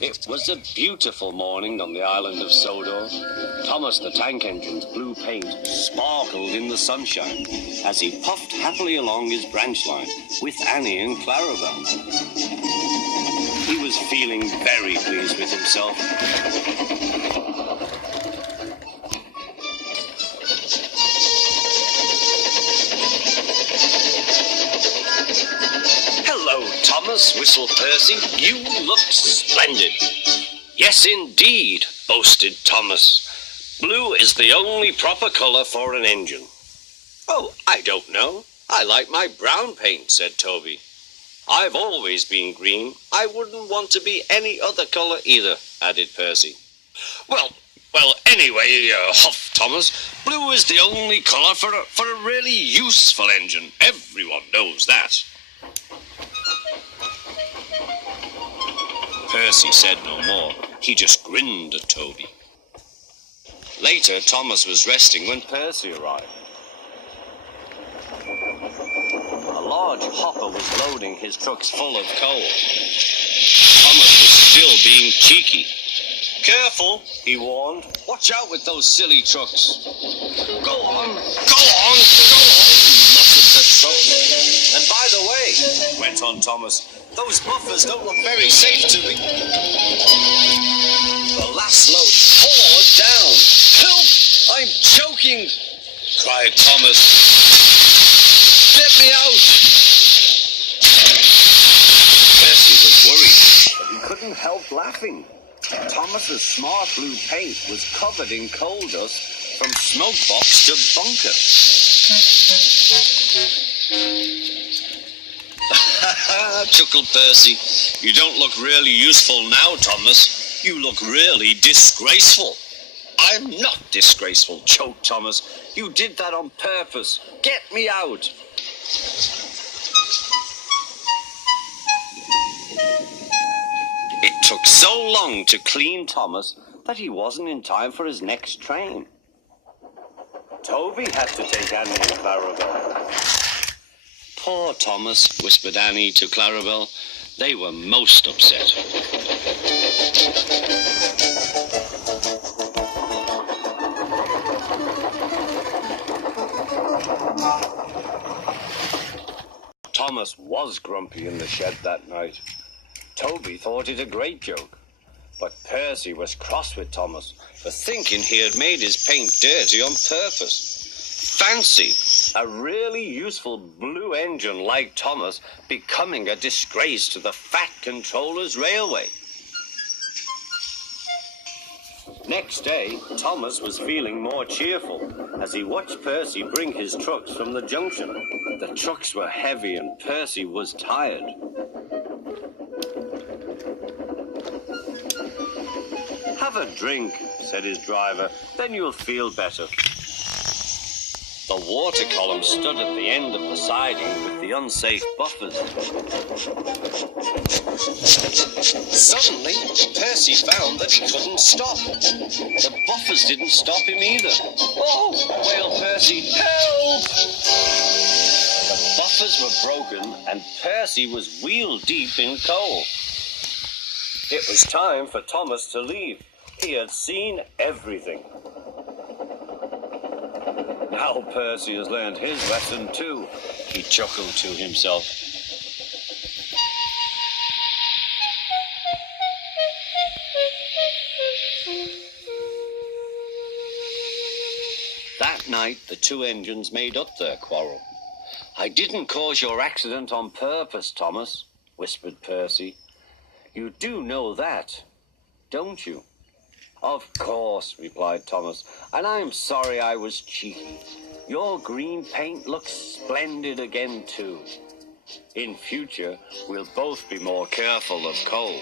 It was a beautiful morning on the island of Sodor. Thomas the Tank Engine's blue paint sparkled in the sunshine as he puffed happily along his branch line with Annie and Clarabelle. He was feeling very pleased with himself. "Hello, Thomas," whistled Percy. "You look splendid." "Yes, indeed," boasted Thomas. "Blue is the only proper color for an engine." "Oh, I don't know. I like my brown paint," said Toby. "I've always been green. I wouldn't want to be any other color either," added Percy. Well, anyway, huffed Thomas, "blue is the only color for a really useful engine. Everyone knows that." Percy said no more. He just grinned at Toby. Later, Thomas was resting when Percy arrived. A large hopper was loading his trucks full of coal. Thomas was still being cheeky. "Careful," he warned. "Watch out with those silly trucks." Go on, muttered the truck. "And by the way," went on Thomas, "those buffers don't look very safe to me." The last load poured down. "Help! I'm choking!" cried Thomas. "Get me out!" Percy was worried, but he couldn't help laughing. Thomas's smart blue paint was covered in coal dust from smoke box to bunker. Chuckled Percy. "You don't look really useful now, Thomas. You look really disgraceful." "I'm not disgraceful," choked Thomas. "You did that on purpose. Get me out." It took so long to clean Thomas that he wasn't in time for his next train. Toby had to take Annie and Clarabelle. "Poor Thomas," whispered Annie to Clarabelle. They were most upset. Thomas was grumpy in the shed that night. Toby thought it a great joke, but Percy was cross with Thomas for thinking he had made his paint dirty on purpose. Fancy a really useful blue engine like Thomas becoming a disgrace to the Fat Controller's Railway. Next day, Thomas was feeling more cheerful as he watched Percy bring his trucks from the junction. The trucks were heavy and Percy was tired. "Have a drink," said his driver, "then you'll feel better." The water column stood at the end of the siding with the unsafe buffers. Suddenly, Percy found that he couldn't stop. The buffers didn't stop him either. "Oh!" wailed Percy. "Help!" The buffers were broken and Percy was wheel-deep in coal. It was time for Thomas to leave. He had seen everything. "Now Percy has learned his lesson too," he chuckled to himself. That night, the two engines made up their quarrel. "I didn't cause your accident on purpose, Thomas," whispered Percy. "You do know that, don't you?" "Of course," replied Thomas, "and I'm sorry I was cheeky. Your green paint looks splendid again, too. In future, we'll both be more careful of coal."